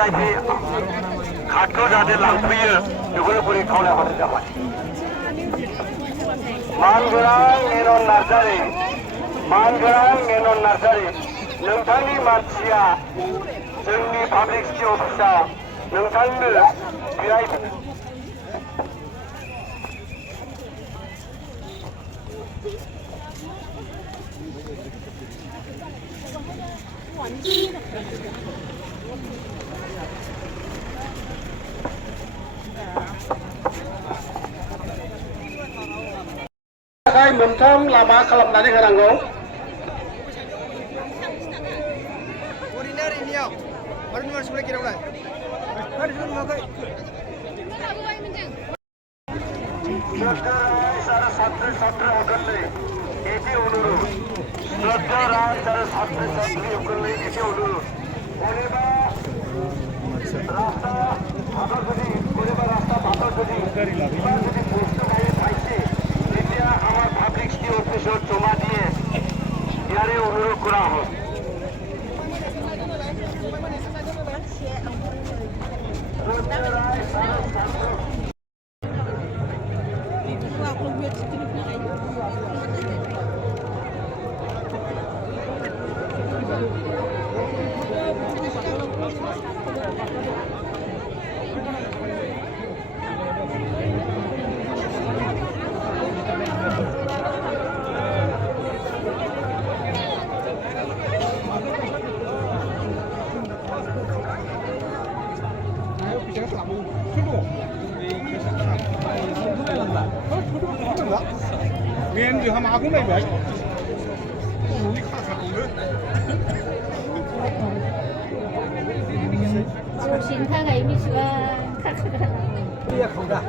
भिआइपि कार्डखौ जाहाथे लांफैयो बेखौनो बोरै खावलायहरनाय जाबाय। मानगोनां मेनन नार्जारि, मानगोनां मेनन नार्जारि, नोंथांनि मानसिया जोंनि पाब्लिक सिटि अफिसाव नोंथांनो भिआइपि थाखाय मोनथाम लामा खालामनानै होनांगौ। ছাত্র হকলে এটি অনুরোধ, শ্রদ্ধা রায় তার ছাত্র ছাত্রী হকলে এটি অনুরোধ। পরিবার রাস্তা ভালো যদি পরিবার রাস্তা ভালো যদি বস্তু গাড়ি পাইছে তেতিয়া আমার পাবলিক সিটি অফিসত জমা দিয়ে ইয়ারে অনুরোধ করা হয়। wen wir haben Akku nicht weg. Die Karte ohne. 就心态个米是个看这个。也口的。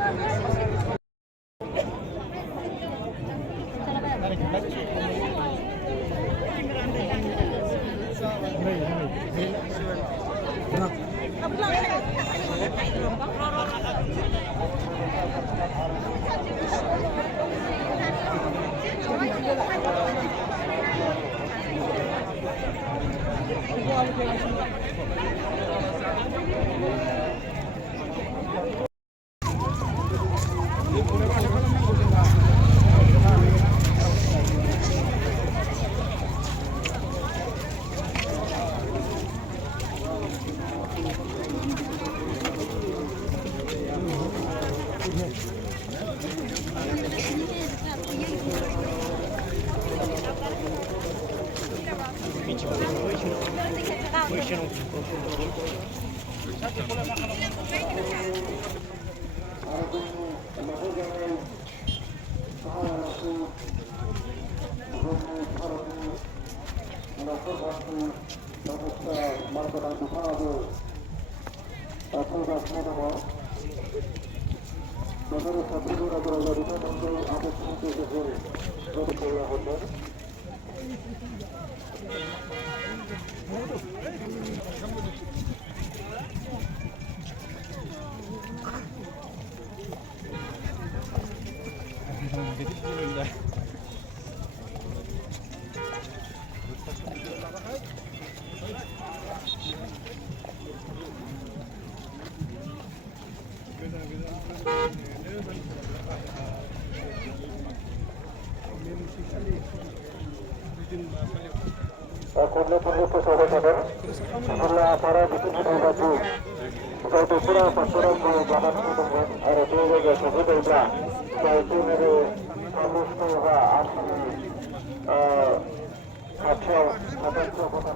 Kurni pesawat sadar, setelah para bikin baju, itu pura pasaran di bahan kutungan, ada dua jaga suku berbeda, yaitu dari kamus tuha asli, kacau, kacau kota